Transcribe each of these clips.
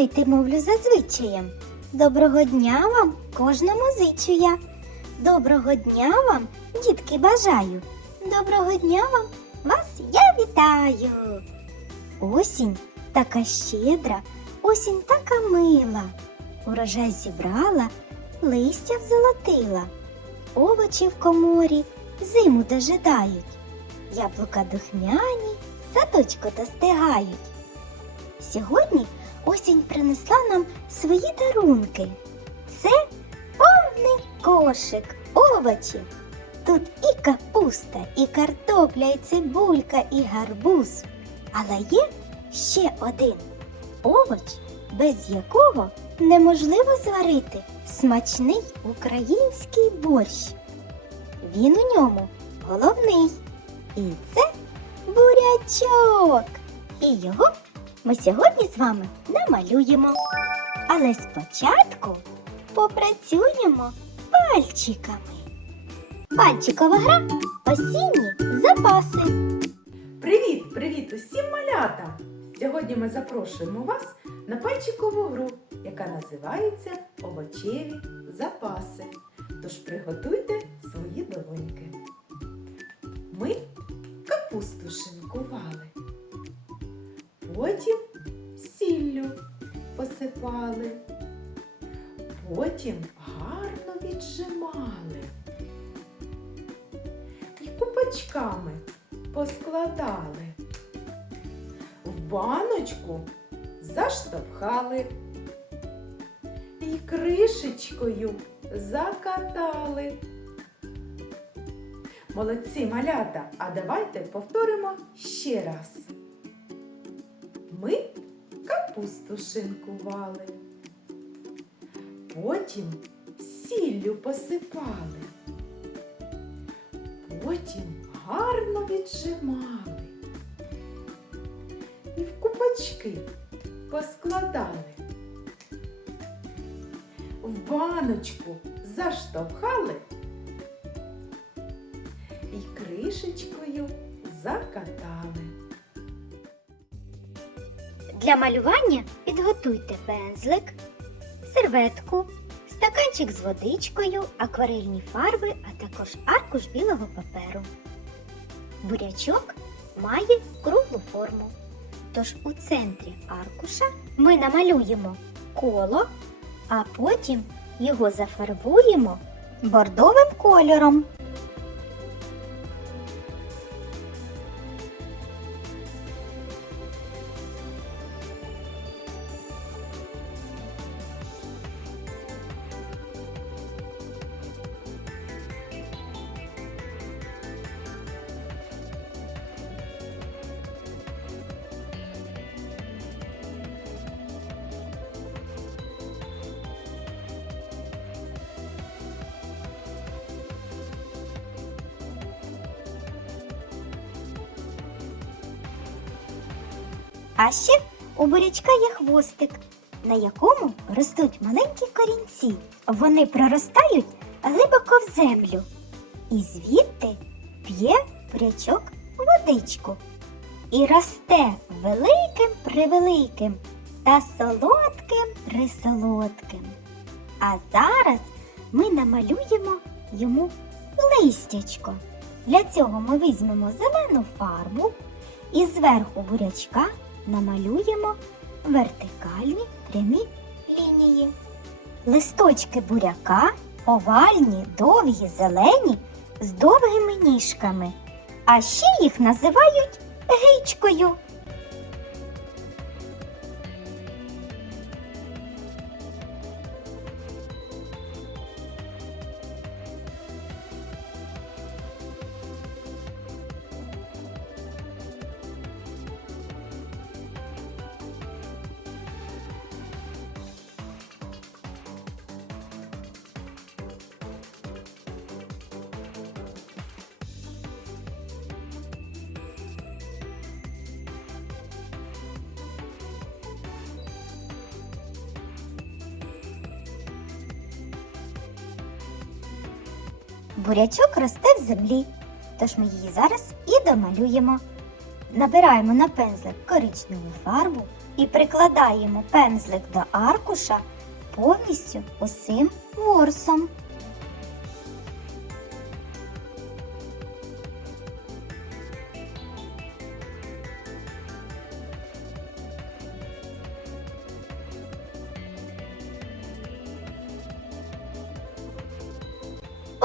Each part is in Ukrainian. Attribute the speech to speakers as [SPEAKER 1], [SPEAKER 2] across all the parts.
[SPEAKER 1] Нагадуйте, мовлю, за звичаєм. Доброго дня вам, кожному зичу я. Доброго дня вам, дітки, бажаю. Доброго дня вам, вас я вітаю. Осінь така щедра, осінь така мила. Урожай зібрала, листя взолотила. Овочі в коморі зиму дожидають. Яблука духмяні, садочку достигають. Сьогодні осінь принесла нам свої дарунки. Це повний кошик овочів. Тут і капуста, і картопля, і цибулька, і гарбуз. Але є ще один овоч, без якого неможливо зварити смачний український борщ. Він у ньому головний. І це бурячок. І його ми сьогодні з вами намалюємо. Але спочатку попрацюємо пальчиками. Пальчикова гра осінні запаси.
[SPEAKER 2] Привіт, привіт усім малятам! Сьогодні ми запрошуємо вас на пальчикову гру, яка називається Овочеві запаси. Тож приготуйте свої долоньки. Ми капусту шинкували, потім сіллю посипали, потім гарно віджимали і купочками поскладали. В баночку заштовхали і кришечкою закатали. Молодці малята, а давайте повторимо ще раз. Ми капусту шинкували, потім сіллю посипали, потім гарно віджимали і в купочки поскладали. В баночку заштовхали і кришечкою закатали.
[SPEAKER 1] Для малювання підготуйте пензлик, серветку, стаканчик з водичкою, акварельні фарби, а також аркуш білого паперу. Бурячок має круглу форму. Тож у центрі аркуша ми намалюємо коло, а потім його зафарбуємо бордовим кольором. А ще у бурячка є хвостик, на якому ростуть маленькі корінці. Вони проростають глибоко в землю. І звідти п'є бурячок водичку. І росте великим превеликим та солодким присолодким. А зараз ми намалюємо йому листячко. Для цього ми візьмемо зелену фарбу і зверху бурячка намалюємо вертикальні прямі лінії. Листочки буряка овальні, довгі, зелені з довгими ніжками. А ще їх називають гичкою. Бурячок росте в землі, тож ми її зараз і домалюємо. Набираємо на пензлик коричневу фарбу і прикладаємо пензлик до аркуша повністю усім ворсом.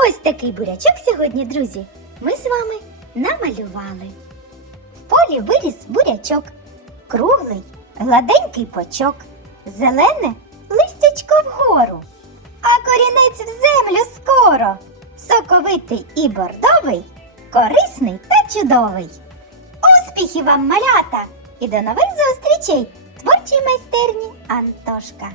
[SPEAKER 1] Ось такий бурячок сьогодні, друзі, ми з вами намалювали. В полі виріс бурячок, круглий, гладенький почок, зелене листячко вгору, а корінець в землю скоро. Соковитий і бордовий, корисний та чудовий. Успіхів вам, малята! І до нових зустрічей! Творчій майстерні Антошка.